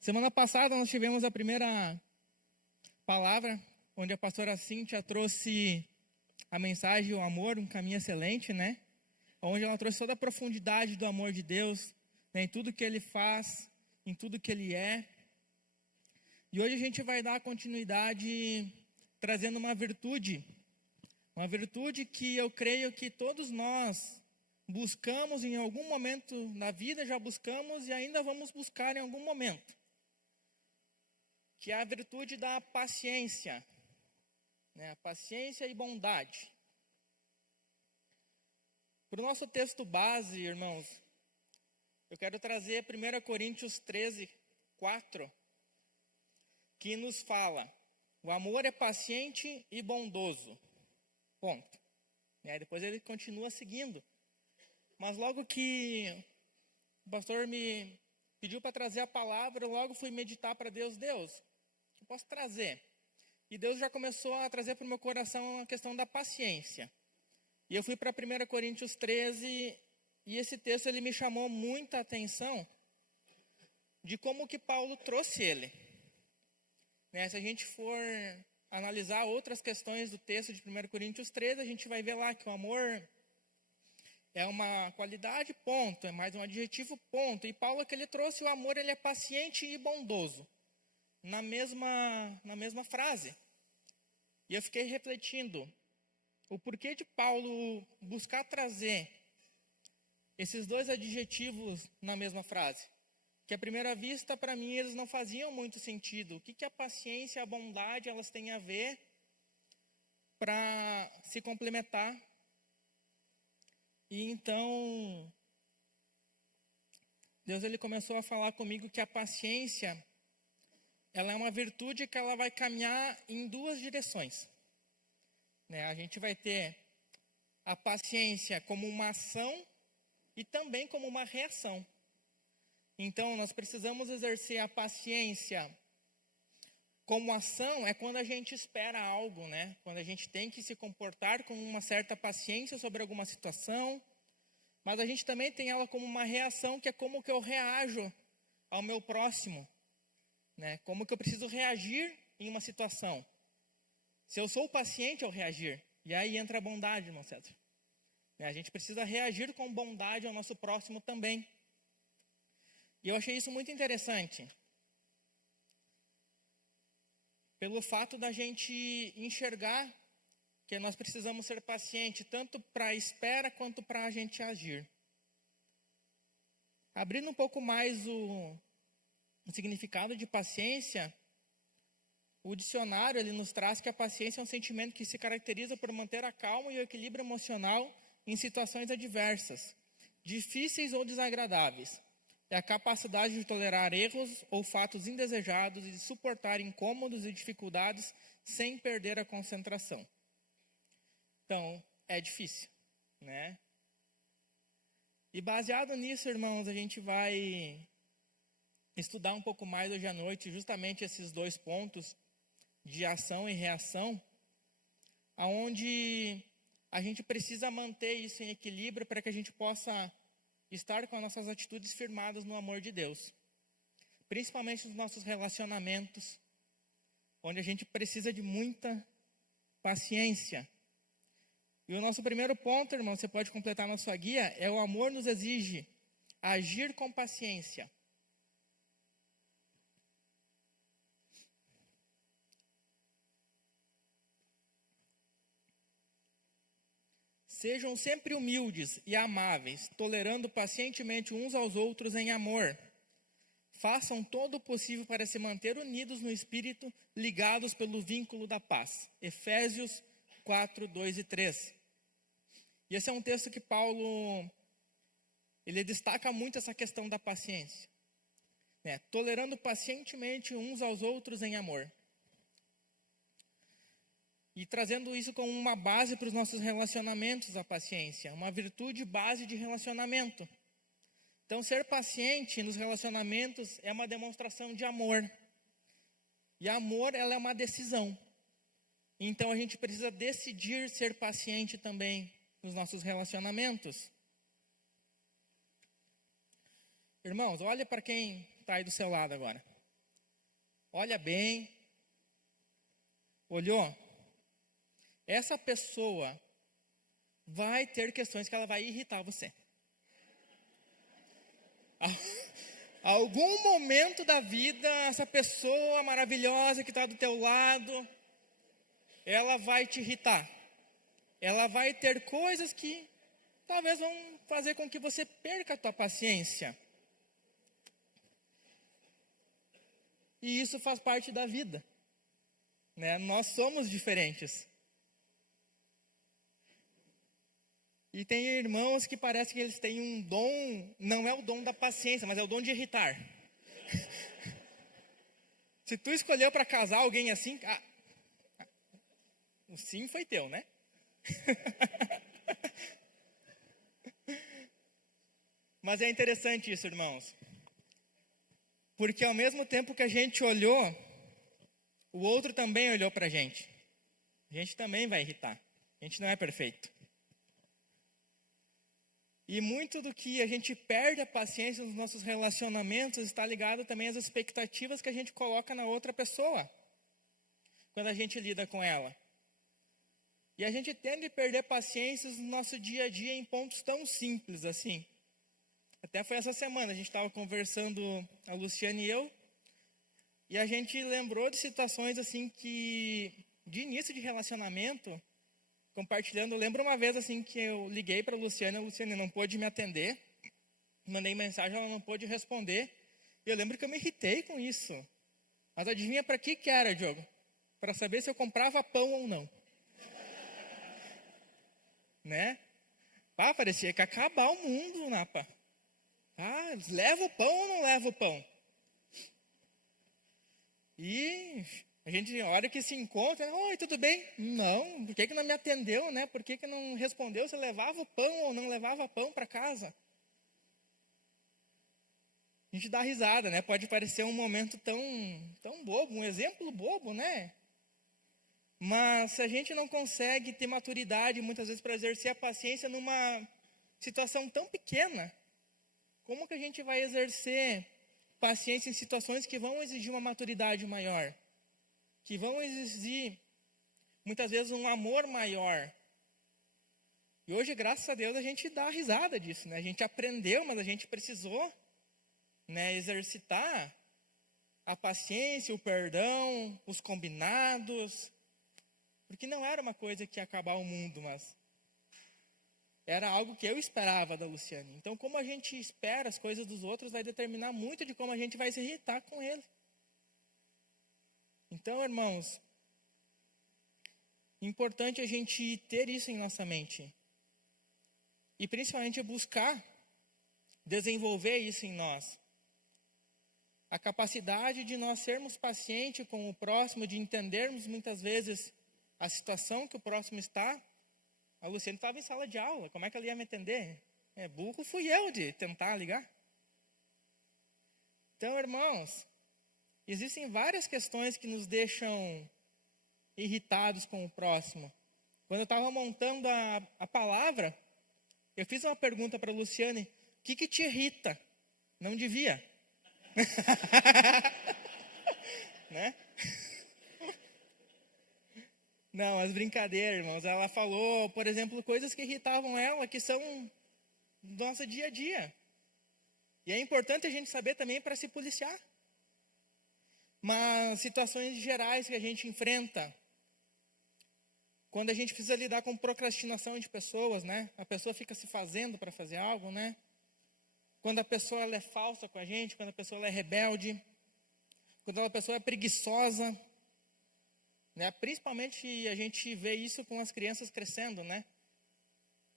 Semana passada nós tivemos a primeira palavra, onde a pastora Cíntia trouxe a mensagem, o amor, um caminho excelente, né? Onde ela trouxe toda a profundidade do amor de Deus, né? Em tudo que Ele faz, em tudo que Ele é. E hoje a gente vai dar continuidade trazendo uma virtude que eu creio que todos nós buscamos em algum momento na vida, já buscamos e ainda vamos buscar em algum momento. Que é a virtude da paciência, né? Paciência e bondade. Para o nosso texto base, irmãos, eu quero trazer 1 Coríntios 13, 4, que nos fala: o amor é paciente e bondoso. Ponto. E aí depois ele continua seguindo. Mas logo que o pastor me pediu para trazer a palavra, eu logo fui meditar para Deus. Deus, o que eu posso trazer? E Deus já começou a trazer para o meu coração a questão da paciência. E eu fui para 1 Coríntios 13, e esse texto ele me chamou muita atenção de como que Paulo trouxe ele. Né? Se a gente for analisar outras questões do texto de 1 Coríntios 13, a gente vai ver lá que o amor é uma qualidade, ponto, é mais um adjetivo, ponto. E Paulo que ele trouxe o amor, ele é paciente e bondoso, na mesma frase. E eu fiquei refletindo o porquê de Paulo buscar trazer esses dois adjetivos na mesma frase. Que à primeira vista, para mim, eles não faziam muito sentido. O que a paciência e a bondade elas têm a ver para se complementar? E então, Deus ele começou a falar comigo que a paciência, ela é uma virtude que ela vai caminhar em duas direções. Né? A gente vai ter a paciência como uma ação e também como uma reação. Então, nós precisamos exercer a paciência como ação, é quando a gente espera algo, né? Quando a gente tem que se comportar com uma certa paciência sobre alguma situação. Mas a gente também tem ela como uma reação, que é como que eu reajo ao meu próximo. Né? Como que eu preciso reagir em uma situação. Se eu sou paciente ao reagir, e aí entra a bondade, irmão César. A gente precisa reagir com bondade ao nosso próximo também. E eu achei isso muito interessante. Pelo fato da gente enxergar que nós precisamos ser pacientes, tanto para a espera quanto para a gente agir. Abrindo um pouco mais o significado de paciência, o dicionário ele nos traz que a paciência é um sentimento que se caracteriza por manter a calma e o equilíbrio emocional em situações adversas, difíceis ou desagradáveis. É a capacidade de tolerar erros ou fatos indesejados e de suportar incômodos e dificuldades sem perder a concentração. Então, é difícil, né? E baseado nisso, irmãos, a gente vai estudar um pouco mais hoje à noite justamente esses dois pontos de ação e reação, aonde a gente precisa manter isso em equilíbrio para que a gente possa estar com as nossas atitudes firmadas no amor de Deus. Principalmente nos nossos relacionamentos, onde a gente precisa de muita paciência. E o nosso primeiro ponto, irmão, você pode completar na sua guia, é o amor nos exige agir com paciência. Sejam sempre humildes e amáveis, tolerando pacientemente uns aos outros em amor. Façam todo o possível para se manter unidos no Espírito, ligados pelo vínculo da paz. Efésios 4, 2 e 3. E esse é um texto que Paulo, ele destaca muito essa questão da paciência. Né? Tolerando pacientemente uns aos outros em amor. E trazendo isso como uma base para os nossos relacionamentos, a paciência. Uma virtude base de relacionamento. Então, ser paciente nos relacionamentos é uma demonstração de amor. E amor, ela é uma decisão. Então, a gente precisa decidir ser paciente também nos nossos relacionamentos. Irmãos, olha para quem está aí do seu lado agora. olha bem. Olhou? Essa pessoa vai ter questões que ela vai irritar você. Algum momento da vida, essa pessoa maravilhosa que está do teu lado, ela vai te irritar. Ela vai ter coisas que talvez vão fazer com que você perca a tua paciência. E isso faz parte da vida, né? Nós somos diferentes. E tem irmãos que parece que eles têm um dom, não é o dom da paciência, mas é o dom de irritar. Se tu escolheu para casar alguém assim, o sim foi teu, né? Mas é interessante isso, irmãos. Porque ao mesmo tempo que a gente olhou, o outro também olhou para a gente. A gente também vai irritar. A gente não é perfeito. E muito do que a gente perde a paciência nos nossos relacionamentos está ligado também às expectativas que a gente coloca na outra pessoa, quando a gente lida com ela. E a gente tende a perder paciência no nosso dia a dia em pontos tão simples assim. Até foi essa semana, a gente estava conversando, a Luciane e eu, e a gente lembrou de situações assim que, de início de relacionamento, compartilhando, eu lembro uma vez assim que eu liguei para a Luciane não pôde me atender, mandei mensagem, ela não pôde responder, e eu lembro que eu me irritei com isso. Mas adivinha para que era, Diogo? Para saber se eu comprava pão ou não. Né? Parecia que ia acabar o mundo, Napa. Leva o pão ou não leva o pão? E a gente, a hora que se encontra, oi, tudo bem? Não, por que não me atendeu, né? Por que não respondeu se levava o pão ou não levava pão para casa? A gente dá risada, né? Pode parecer um momento tão bobo, um exemplo bobo, né? Mas se a gente não consegue ter maturidade, muitas vezes, para exercer a paciência numa situação tão pequena, como que a gente vai exercer paciência em situações que vão exigir uma maturidade maior? Que vão exigir, muitas vezes, um amor maior. E hoje, graças a Deus, a gente dá risada disso, né? A gente aprendeu, mas a gente precisou, né, exercitar a paciência, o perdão, os combinados. Porque não era uma coisa que ia acabar o mundo, mas era algo que eu esperava da Luciane. Então, como a gente espera as coisas dos outros, vai determinar muito de como a gente vai se irritar com ele. Então, irmãos, importante a gente ter isso em nossa mente. E principalmente buscar desenvolver isso em nós. A capacidade de nós sermos pacientes com o próximo, de entendermos muitas vezes a situação que o próximo está. A Luciane estava em sala de aula, como é que ela ia me entender? Burro fui eu de tentar ligar. Então, irmãos, existem várias questões que nos deixam irritados com o próximo. Quando eu estava montando a palavra, eu fiz uma pergunta para a Luciane: o que te irrita? Não devia. Né? Não, mas brincadeira, irmãos. Ela falou, por exemplo, coisas que irritavam ela, que são do nosso dia a dia. E é importante a gente saber também para se policiar. Mas situações gerais que a gente enfrenta, quando a gente precisa lidar com procrastinação de pessoas, né? A pessoa fica se fazendo para fazer algo, né? Quando a pessoa ela é falsa com a gente, quando a pessoa ela é rebelde, quando a pessoa é preguiçosa, né? Principalmente a gente vê isso com as crianças crescendo, né?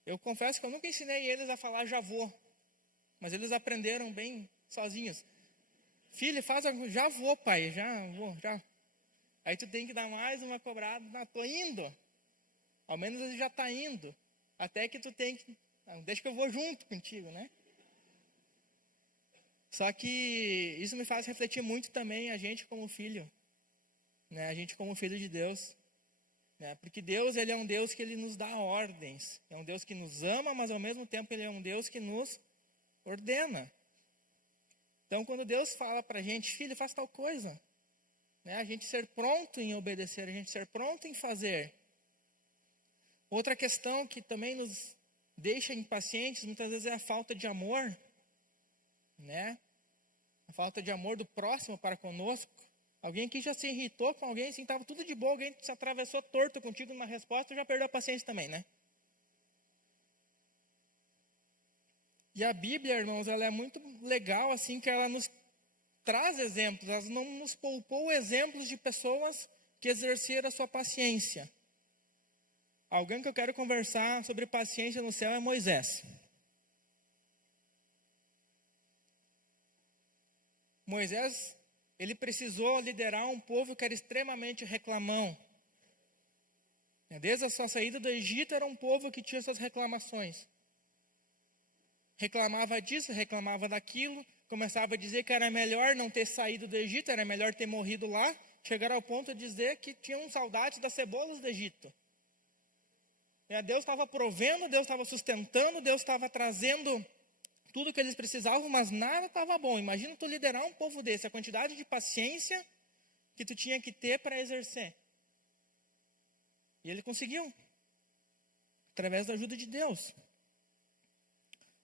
Eu confesso que eu nunca ensinei eles a falar já vou, mas eles aprenderam bem sozinhos. Filho, já vou, pai, já vou, já. Aí tu tem que dar mais uma cobrada, não, tô indo. Ao menos ele já está indo. Até que tu tem que, não, deixa que eu vou junto contigo, né? Só que isso me faz refletir muito também a gente como filho, né? A gente como filho de Deus, né? Porque Deus, ele é um Deus que ele nos dá ordens. É um Deus que nos ama, mas ao mesmo tempo ele é um Deus que nos ordena. Então, quando Deus fala para a gente, filho, faz tal coisa, né? A gente ser pronto em obedecer, a gente ser pronto em fazer. Outra questão que também nos deixa impacientes, muitas vezes, é a falta de amor, né? A falta de amor do próximo para conosco. Alguém que já se irritou com alguém, assim, estava tudo de boa, alguém se atravessou torto contigo numa resposta, já perdeu a paciência também, né? E a Bíblia, irmãos, ela é muito legal, assim, que ela nos traz exemplos. Ela não nos poupou exemplos de pessoas que exerceram a sua paciência. Alguém que eu quero conversar sobre paciência no céu é Moisés. Moisés, ele precisou liderar um povo que era extremamente reclamão. Desde a sua saída do Egito, era um povo que tinha suas reclamações. Reclamava disso, reclamava daquilo, começava a dizer que era melhor não ter saído do Egito, era melhor ter morrido lá, chegaram ao ponto de dizer que tinham saudades das cebolas do Egito. Deus estava provendo, Deus estava sustentando, Deus estava trazendo tudo que eles precisavam, mas nada estava bom. Imagina tu liderar um povo desse, a quantidade de paciência que tu tinha que ter para exercer. E ele conseguiu, através da ajuda de Deus.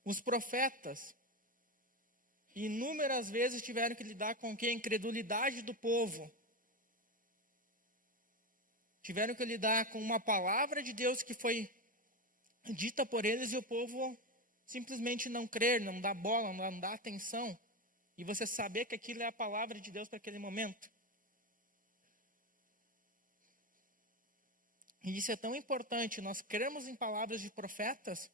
Os profetas, inúmeras vezes tiveram que lidar com a incredulidade do povo. Tiveram que lidar com uma palavra de Deus que foi dita por eles e o povo simplesmente não crer, não dar bola, não dar atenção. E você saber que aquilo é a palavra de Deus para aquele momento. E isso é tão importante, nós cremos em palavras de profetas,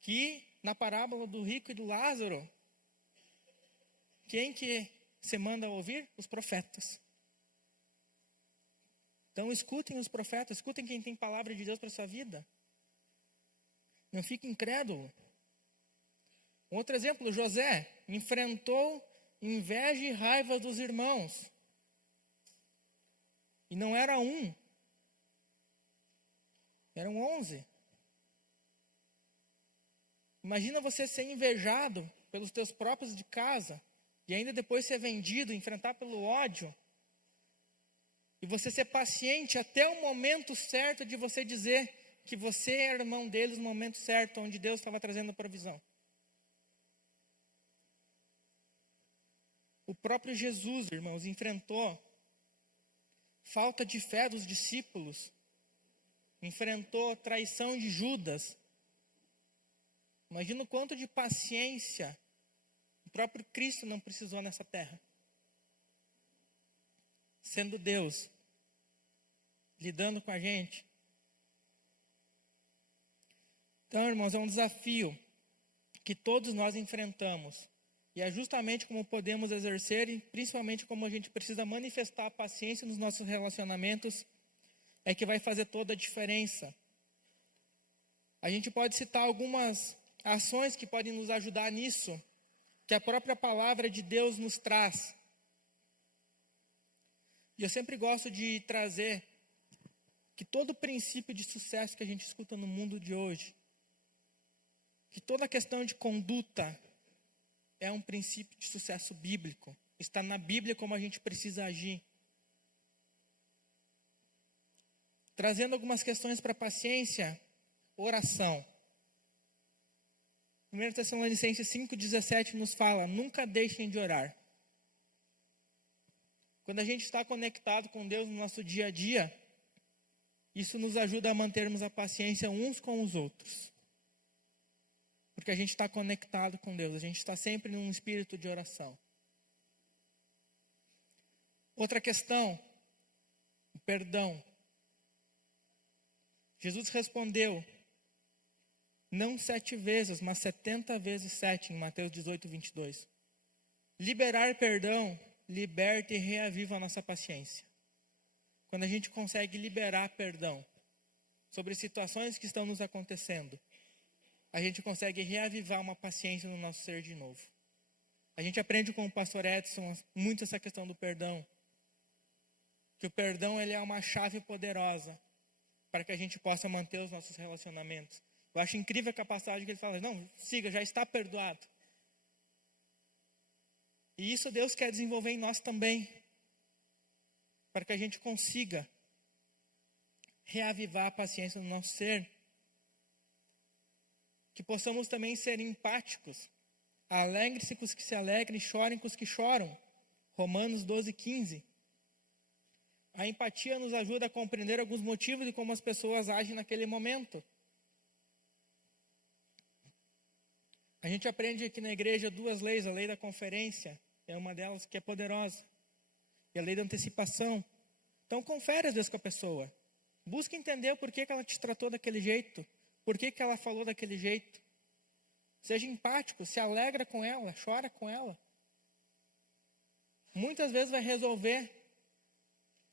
que na parábola do rico e do Lázaro, quem que você manda ouvir? Os profetas. Então escutem os profetas, escutem quem tem palavra de Deus para a sua vida. Não fique incrédulo. Um outro exemplo, José enfrentou inveja e raiva dos irmãos. E não era um, eram 11. Imagina você ser invejado pelos teus próprios de casa e ainda depois ser vendido, enfrentar pelo ódio. E você ser paciente até o momento certo de você dizer que você era irmão deles no momento certo, onde Deus estava trazendo a provisão. O próprio Jesus, irmãos, enfrentou falta de fé dos discípulos, enfrentou traição de Judas. Imagina o quanto de paciência o próprio Cristo não precisou nessa terra. Sendo Deus, lidando com a gente. Então, irmãos, é um desafio que todos nós enfrentamos. E é justamente como podemos exercer e principalmente como a gente precisa manifestar a paciência nos nossos relacionamentos é que vai fazer toda a diferença. A gente pode citar algumas ações que podem nos ajudar nisso, que a própria palavra de Deus nos traz. E eu sempre gosto de trazer que todo princípio de sucesso que a gente escuta no mundo de hoje, que toda questão de conduta é um princípio de sucesso bíblico. Está na Bíblia como a gente precisa agir. Trazendo algumas questões para a paciência, oração. 1 Tessalonicenses 5,17 nos fala, nunca deixem de orar. Quando a gente está conectado com Deus no nosso dia a dia, isso nos ajuda a mantermos a paciência uns com os outros. Porque a gente está conectado com Deus, a gente está sempre num espírito de oração. Outra questão, o perdão. Jesus respondeu, não 7 vezes, mas 70 vezes 7, em Mateus 18, 22. Liberar perdão, liberta e reaviva a nossa paciência. Quando a gente consegue liberar perdão sobre situações que estão nos acontecendo, a gente consegue reavivar uma paciência no nosso ser de novo. A gente aprende com o pastor Edson muito essa questão do perdão. Que o perdão ele é uma chave poderosa para que a gente possa manter os nossos relacionamentos. Eu acho incrível a capacidade que ele fala, não, siga, já está perdoado. E isso Deus quer desenvolver em nós também. para que a gente consiga reavivar a paciência no nosso ser. Que possamos também ser empáticos. Alegre-se com os que se alegrem, chorem com os que choram. Romanos 12:15. A empatia nos ajuda a compreender alguns motivos de como as pessoas agem naquele momento. A gente aprende aqui na igreja 2 leis. A lei da conferência é uma delas que é poderosa. E a lei da antecipação. Então confere às vezes com a pessoa. Busca entender por que ela te tratou daquele jeito. Por que ela falou daquele jeito. Seja empático, se alegra com ela, chora com ela. Muitas vezes vai resolver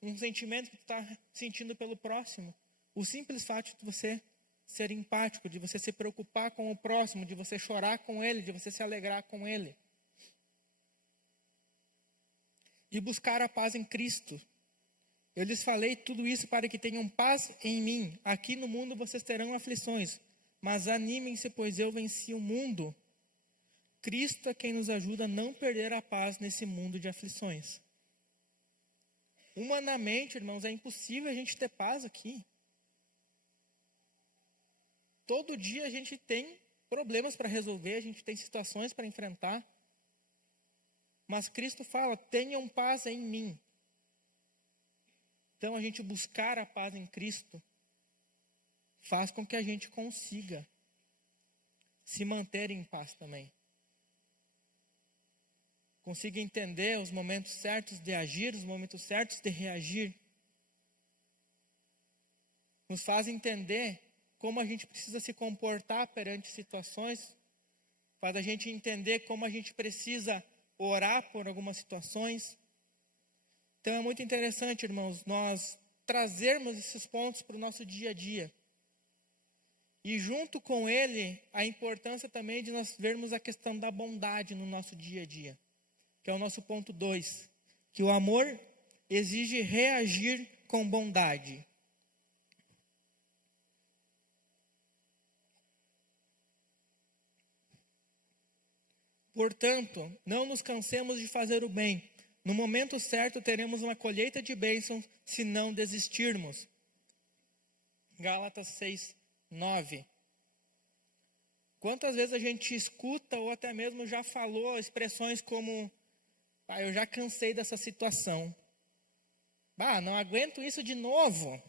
um sentimento que tu está sentindo pelo próximo. O simples fato de você ser empático, de você se preocupar com o próximo, de você chorar com ele, de você se alegrar com ele. E buscar a paz em Cristo. Eu lhes falei tudo isso para que tenham paz em mim. Aqui no mundo vocês terão aflições, mas animem-se, pois eu venci o mundo. Cristo é quem nos ajuda a não perder a paz nesse mundo de aflições. Humanamente, irmãos, é impossível a gente ter paz aqui. Todo dia a gente tem problemas para resolver, a gente tem situações para enfrentar. Mas Cristo fala, tenham paz em mim. Então a gente buscar a paz em Cristo faz com que a gente consiga se manter em paz também. Consiga entender os momentos certos de agir, os momentos certos de reagir. Nos faz entender como a gente precisa se comportar perante situações. Faz a gente entender como a gente precisa orar por algumas situações. Então é muito interessante, irmãos, nós trazermos esses pontos para o nosso dia a dia. E junto com ele, a importância também de nós vermos a questão da bondade no nosso dia a dia. Que é o nosso ponto 2, que o amor exige reagir com bondade. Portanto, não nos cansemos de fazer o bem. No momento certo teremos uma colheita de bênçãos se não desistirmos. Gálatas 6:9. Quantas vezes a gente escuta ou até mesmo já falou expressões como eu já cansei dessa situação. Não aguento isso de novo.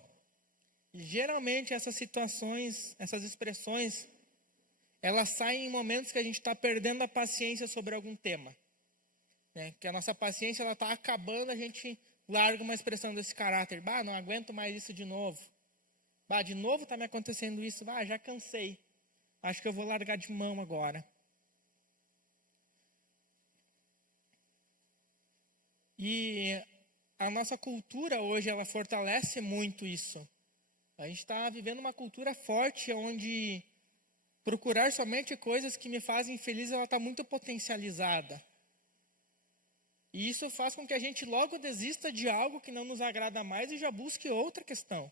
E geralmente essas situações, essas expressões, elas saem em momentos que a gente está perdendo a paciência sobre algum tema. Que a nossa paciência está acabando, a gente larga uma expressão desse caráter. Não aguento mais isso de novo. De novo está me acontecendo isso. Já cansei. Acho que eu vou largar de mão agora. E a nossa cultura hoje, ela fortalece muito isso. A gente está vivendo uma cultura forte, onde procurar somente coisas que me fazem feliz, ela está muito potencializada. E isso faz com que a gente logo desista de algo que não nos agrada mais e já busque outra questão.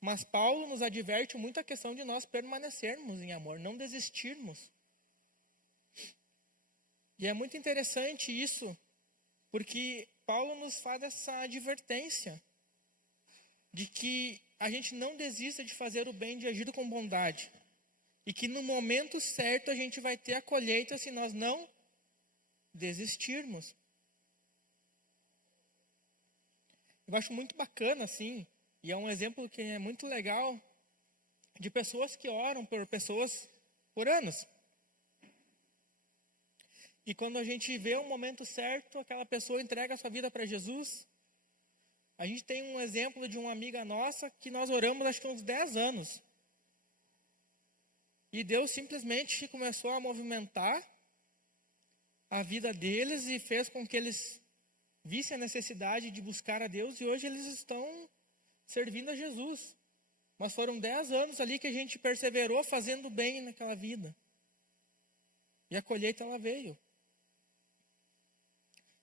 Mas Paulo nos adverte muito a questão de nós permanecermos em amor, não desistirmos. E é muito interessante isso, porque Paulo nos faz essa advertência de que a gente não desista de fazer o bem, de agir com bondade. E que no momento certo a gente vai ter a colheita se nós não desistirmos. Eu acho muito bacana, assim, e é um exemplo que é muito legal, de pessoas que oram por pessoas por anos. E quando a gente vê o momento certo, aquela pessoa entrega a sua vida para Jesus. A gente tem um exemplo de uma amiga nossa que nós oramos acho que uns 10 anos. E Deus simplesmente começou a movimentar a vida deles e fez com que eles vissem a necessidade de buscar a Deus. E hoje eles estão servindo a Jesus. Mas foram 10 anos ali que a gente perseverou fazendo bem naquela vida. E a colheita ela veio.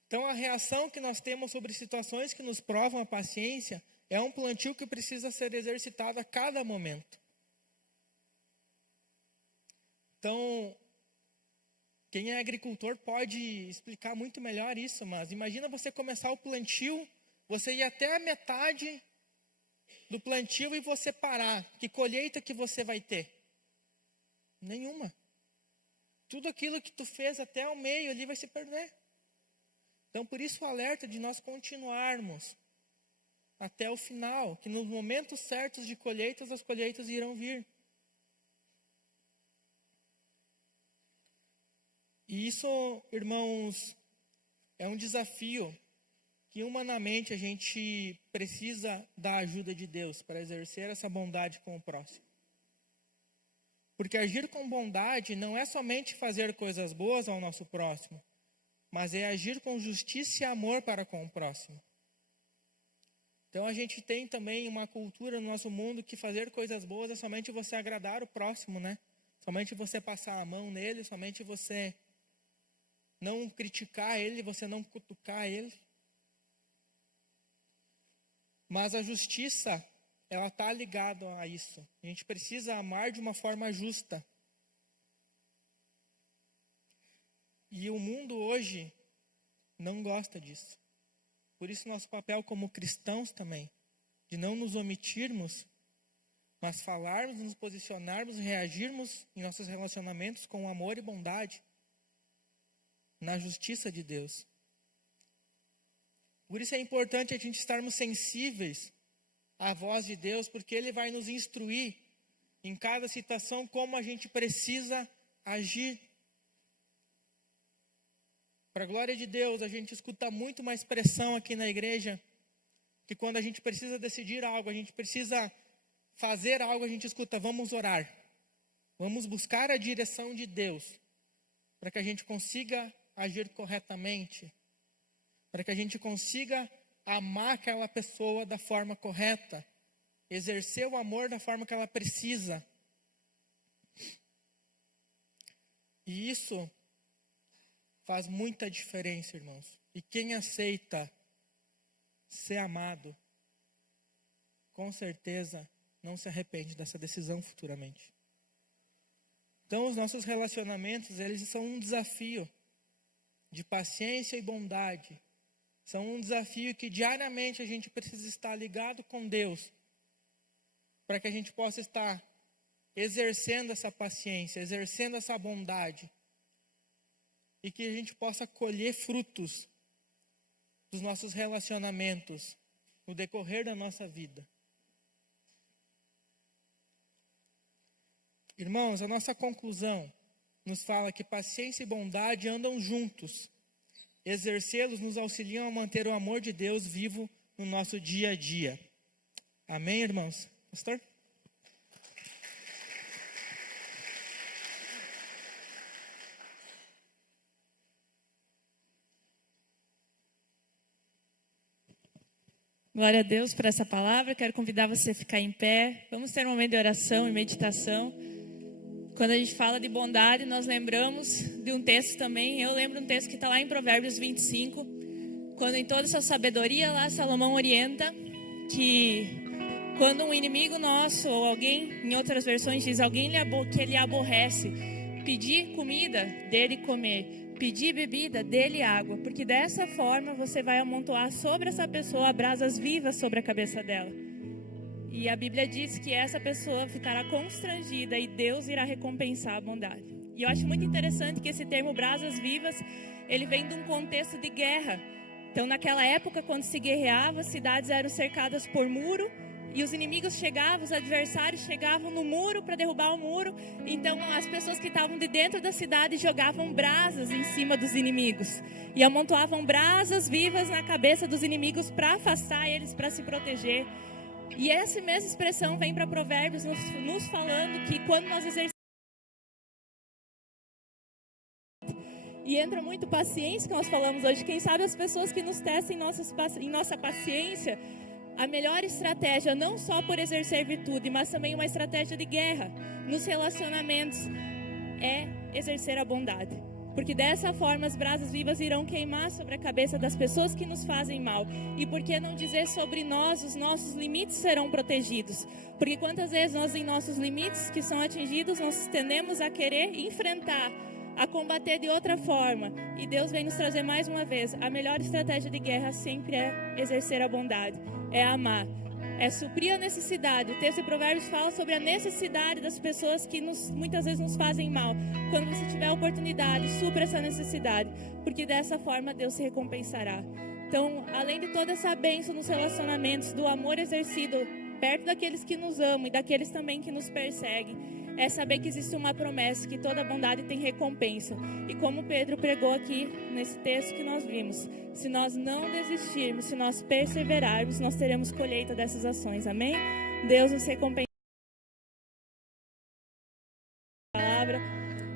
Então a reação que nós temos sobre situações que nos provam a paciência é um plantio que precisa ser exercitado a cada momento. Então, quem é agricultor pode explicar muito melhor isso, mas imagina você começar o plantio você ir até a metade do plantio e você parar. Que colheita que você vai ter? Nenhuma. Tudo aquilo que tu fez até o meio ali vai se perder. Então, por isso o alerta de nós continuarmos até o final, que nos momentos certos de colheitas, as colheitas irão vir. E isso, irmãos, é um desafio que humanamente a gente precisa da ajuda de Deus para exercer essa bondade com o próximo. Porque agir com bondade não é somente fazer coisas boas ao nosso próximo, mas é agir com justiça e amor para com o próximo. Então a gente tem também uma cultura no nosso mundo que fazer coisas boas é somente você agradar o próximo, né? Somente você passar a mão nele, somente você não criticar ele, você não cutucar ele. Mas a justiça, ela está ligada a isso. A gente precisa amar de uma forma justa. E o mundo hoje não gosta disso. Por isso nosso papel como cristãos também, de não nos omitirmos, mas falarmos, nos posicionarmos, reagirmos em nossos relacionamentos com amor e bondade, na justiça de Deus. Por isso é importante a gente estarmos sensíveis à voz de Deus, porque Ele vai nos instruir em cada situação como a gente precisa agir. Para a glória de Deus, a gente escuta muito uma expressão aqui na igreja, que quando a gente precisa decidir algo, a gente precisa fazer algo, a gente escuta, vamos orar. Vamos buscar a direção de Deus, para que a gente consiga agir corretamente, para que a gente consiga amar aquela pessoa da forma correta, exercer o amor da forma que ela precisa. E isso faz muita diferença, irmãos. E quem aceita ser amado, com certeza não se arrepende dessa decisão futuramente. Então, os nossos relacionamentos, eles são um desafio de paciência e bondade. São um desafio que diariamente a gente precisa estar ligado com Deus, para que a gente possa estar exercendo essa paciência, exercendo essa bondade, e que a gente possa colher frutos dos nossos relacionamentos no decorrer da nossa vida. Irmãos, a nossa conclusão nos fala que paciência e bondade andam juntos. Exercê-los nos auxiliam a manter o amor de Deus vivo no nosso dia a dia. Amém, irmãos? Pastor? Glória a Deus por essa palavra. Quero convidar você a ficar em pé. Vamos ter um momento de oração e meditação. Quando a gente fala de bondade, nós lembramos de um texto também. Eu lembro de um texto que está lá em Provérbios 25. Quando em toda essa sabedoria lá Salomão orienta que quando um inimigo nosso ou alguém, em outras versões diz, alguém que ele aborrece, pedir comida, dele comer. Pedir bebida, dele água, porque dessa forma você vai amontoar sobre essa pessoa brasas vivas sobre a cabeça dela. E a Bíblia diz que essa pessoa ficará constrangida e Deus irá recompensar a bondade. E eu acho muito interessante que esse termo brasas vivas, ele vem de um contexto de guerra. Então naquela época, quando se guerreava, as cidades eram cercadas por muro, e os inimigos chegavam, os adversários chegavam no muro para derrubar o muro. Então as pessoas que estavam de dentro da cidade jogavam brasas em cima dos inimigos. E amontoavam brasas vivas na cabeça dos inimigos para afastar eles, para se proteger. E essa mesma expressão vem para Provérbios nos falando que quando nós exercemos... E entra muito paciência que nós falamos hoje. Quem sabe as pessoas que nos testem em nossa paciência... A melhor estratégia, não só por exercer virtude, mas também uma estratégia de guerra nos relacionamentos, é exercer a bondade. Porque dessa forma as brasas vivas irão queimar sobre a cabeça das pessoas que nos fazem mal. E por que não dizer sobre nós, os nossos limites serão protegidos? Porque quantas vezes nós, em nossos limites que são atingidos, nós tendemos a querer enfrentar a combater de outra forma. E Deus vem nos trazer mais uma vez: a melhor estratégia de guerra sempre é exercer a bondade, é amar, é suprir a necessidade. O texto de Provérbios fala sobre a necessidade das pessoas que muitas vezes nos fazem mal. Quando você tiver a oportunidade, supra essa necessidade, porque dessa forma Deus se recompensará. Então, além de toda essa bênção nos relacionamentos, do amor exercido perto daqueles que nos amam e daqueles também que nos perseguem, é saber que existe uma promessa, que toda bondade tem recompensa. E como Pedro pregou aqui nesse texto que nós vimos, se nós não desistirmos, se nós perseverarmos, nós teremos colheita dessas ações. Amém? Deus nos recompensa.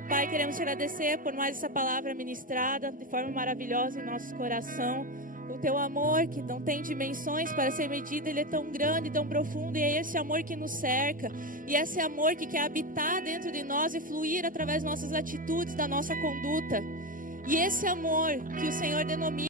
Pai, queremos te agradecer por mais essa palavra ministrada de forma maravilhosa em nosso coração. O teu amor, que não tem dimensões para ser medido, ele é tão grande, tão profundo, e é esse amor que nos cerca, e esse amor que quer habitar dentro de nós e fluir através das nossas atitudes, da nossa conduta. E esse amor que o Senhor denomina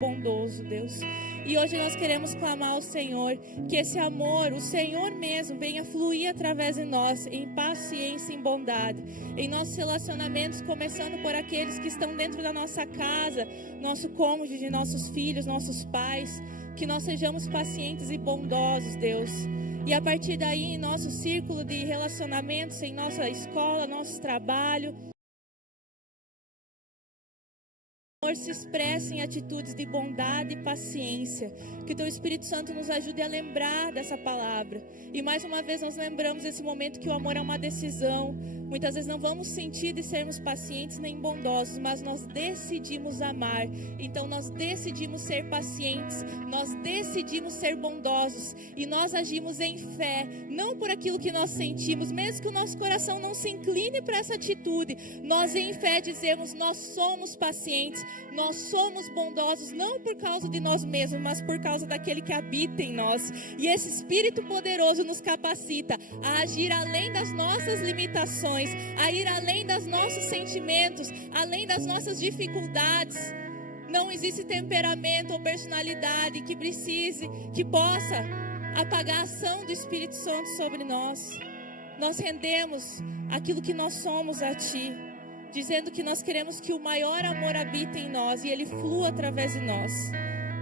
bondoso, Deus. E hoje nós queremos clamar ao Senhor, que esse amor, o Senhor mesmo, venha fluir através de nós, em paciência, em bondade, em nossos relacionamentos, começando por aqueles que estão dentro da nossa casa, nosso cônjuge, nossos filhos, nossos pais, que nós sejamos pacientes e bondosos, Deus. E a partir daí, em nosso círculo de relacionamentos, em nossa escola, nosso trabalho, se expressa em atitudes de bondade e paciência. Que teu Espírito Santo nos ajude a lembrar dessa palavra. E mais uma vez nós lembramos esse momento que o amor é uma decisão. Muitas vezes não vamos sentir de sermos pacientes nem bondosos, mas nós decidimos amar. Então nós decidimos ser pacientes, nós decidimos ser bondosos, e nós agimos em fé, não por aquilo que nós sentimos, mesmo que o nosso coração não se incline para essa atitude. Nós em fé dizemos: nós somos pacientes, nós somos bondosos, não por causa de nós mesmos, mas por causa daquele que habita em nós. E esse Espírito poderoso nos capacita a agir além das nossas limitações, a ir além dos nossos sentimentos, além das nossas dificuldades. Não existe temperamento ou personalidade que precise, que possa apagar a ação do Espírito Santo sobre nós. Nós rendemos aquilo que nós somos a Ti, dizendo que nós queremos que o maior amor habite em nós e ele flua através de nós.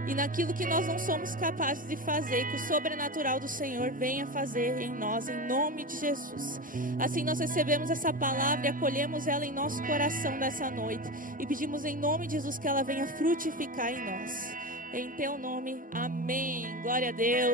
E naquilo que nós não somos capazes de fazer, que o sobrenatural do Senhor venha fazer em nós, em nome de Jesus. Assim nós recebemos essa palavra e acolhemos ela em nosso coração nessa noite. E pedimos em nome de Jesus que ela venha frutificar em nós. Em teu nome, amém. Glória a Deus.